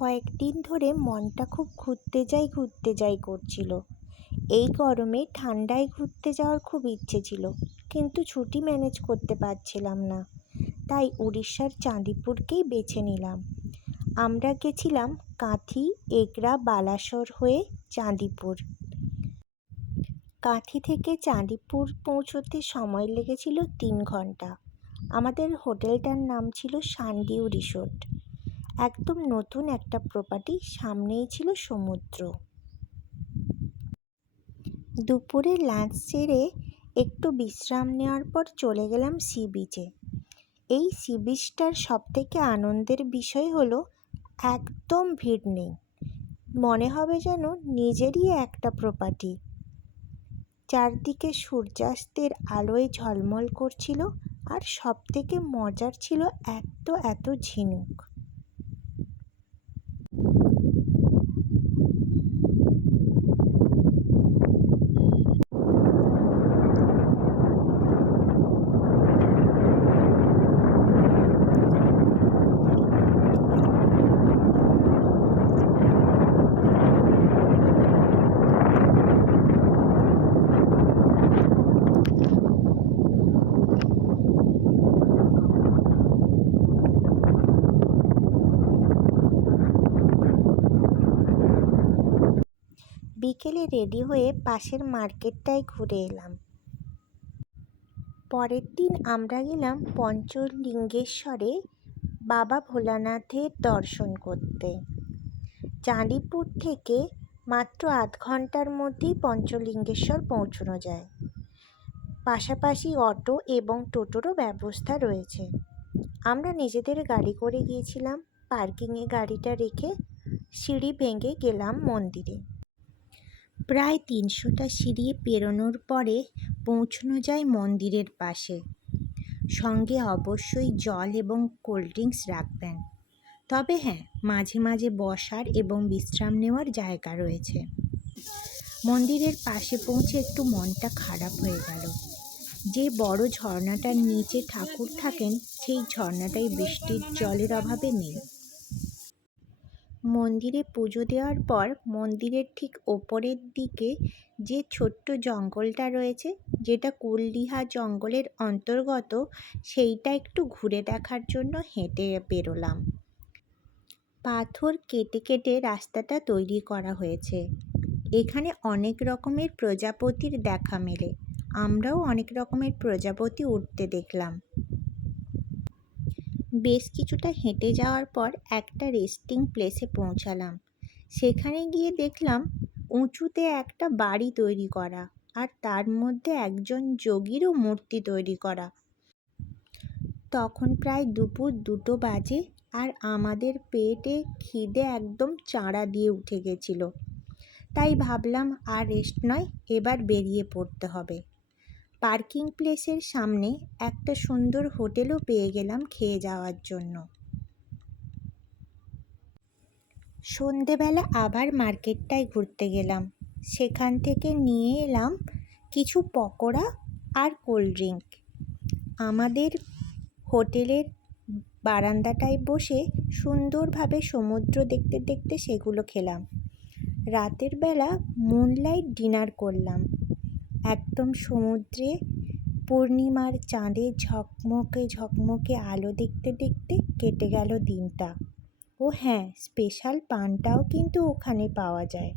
কয়েকদিন ধরে মনটা খুব ঘুরতে যাই করছিল। এই গরমে ঠান্ডায় ঘুরতে যাওয়ার খুব ইচ্ছে ছিল, কিন্তু ছুটি ম্যানেজ করতে পারছিলাম না। তাই উড়িষ্যার চাঁদিপুরকেই বেছে নিলাম। আমরা গেছিলাম কাঁথি, এগরা, বালাসোর হয়ে চাঁদিপুর। কাঁথি থেকে চাঁদিপুর পৌঁছতে সময় লেগেছিল 3 ঘন্টা। আমাদের হোটেলটার নাম ছিল সানডিউ রিসোর্ট। একদম নতুন একটা প্রপার্টি, সামনেই ছিল সমুদ্র। দুপুরে লাঞ্চ সেরে একটু বিশ্রাম নেওয়ার পর চলে গেলাম সি বিচে। এই সি বিচটার সবথেকে আনন্দের বিষয় হলো একদম ভিড় নেই, মনে হবে যেন নিজেরই একটা প্রপার্টি। চারদিকে সূর্যাস্তের আলোয় ঝলমল করছিল, আর সবথেকে মজার ছিল এত ঝিনুক। বিকেলে রেডি হয়ে পাশের মার্কেটটায় ঘুরে এলাম। পরের দিন আমরা গেলাম পঞ্চলিঙ্গেশ্বরে বাবা ভোলানাথের দর্শন করতে। চাঁদিপুর থেকে মাত্র আধ ঘন্টার মধ্যেই পঞ্চলিঙ্গেশ্বর পৌঁছানো যায়। পাশাপাশি অটো এবং টোটোরও ব্যবস্থা রয়েছে। আমরা নিজেদের গাড়ি করে গিয়েছিলাম। পার্কিংয়ে গাড়িটা রেখে সিঁড়ি ভেঙে গেলাম মন্দিরে। প্রায় 300টা সিঁড়ি পেরোনোর পরে পৌঁছানো যায় মন্দিরের পাশে। সঙ্গে অবশ্যই জল এবং কোল্ড ড্রিঙ্কস রাখবেন। তবে হ্যাঁ, মাঝে মাঝে বসার এবং বিশ্রাম নেওয়ার জায়গা রয়েছে। মন্দিরের পাশে পৌঁছে একটু মনটা খারাপ হয়ে গেল। যে বড় ঝর্ণাটার নিচে ঠাকুর থাকেন, সেই ঝর্ণাটাই বৃষ্টির জলের অভাবে নেই। মন্দিরে পুজো দেওয়ার পর মন্দিরের ঠিক ওপরের দিকে যে ছোট্ট জঙ্গলটা রয়েছে, যেটা কুলডিহা জঙ্গলের অন্তর্গত, সেইটা একটু ঘুরে দেখার জন্য হেঁটে বেরোলাম। পাথর কেটে কেটে রাস্তাটা তৈরি করা হয়েছে। এখানে অনেক রকমের প্রজাপতির দেখা মেলে। আমরাও অনেক রকমের প্রজাপতি উঠতে দেখলাম। বেশ কিছুটা হেঁটে যাওয়ার পর একটা রেস্টিং প্লেসে পৌঁছালাম। সেখানে গিয়ে দেখলাম উঁচুতে একটা বাড়ি তৈরি করা, আর তার মধ্যে একজন যোগীরও মূর্তি তৈরি করা। তখন প্রায় দুপুর 2টো বাজে, আর আমাদের পেটে খিদে একদম চাড়া দিয়ে উঠে গেছিল। তাই ভাবলাম আর রেস্ট নয়, এবার বেরিয়ে পড়তে হবে। পার্কিং প্লেসের সামনে একটা সুন্দর হোটেলও পেয়ে গেলাম খেয়ে যাওয়ার জন্য। সন্ধেবেলা আবার মার্কেটটায় ঘুরতে গেলাম। সেখান থেকে নিয়ে এলাম কিছু পকোড়া আর কোল্ড ড্রিঙ্ক। আমাদের হোটেলের বারান্দাটায় বসে সুন্দরভাবে সমুদ্র দেখতে দেখতে সেগুলো খেলাম। রাতের বেলা মুনলাইট ডিনার করলাম। একদম সমুদ্রে পূর্ণিমার চাঁদে ঝকমকে আলো দেখতে দেখতে কেটে গেল দিনটা। ও হ্যাঁ, স্পেশাল পানটাও কিন্তু ওখানে পাওয়া যায়।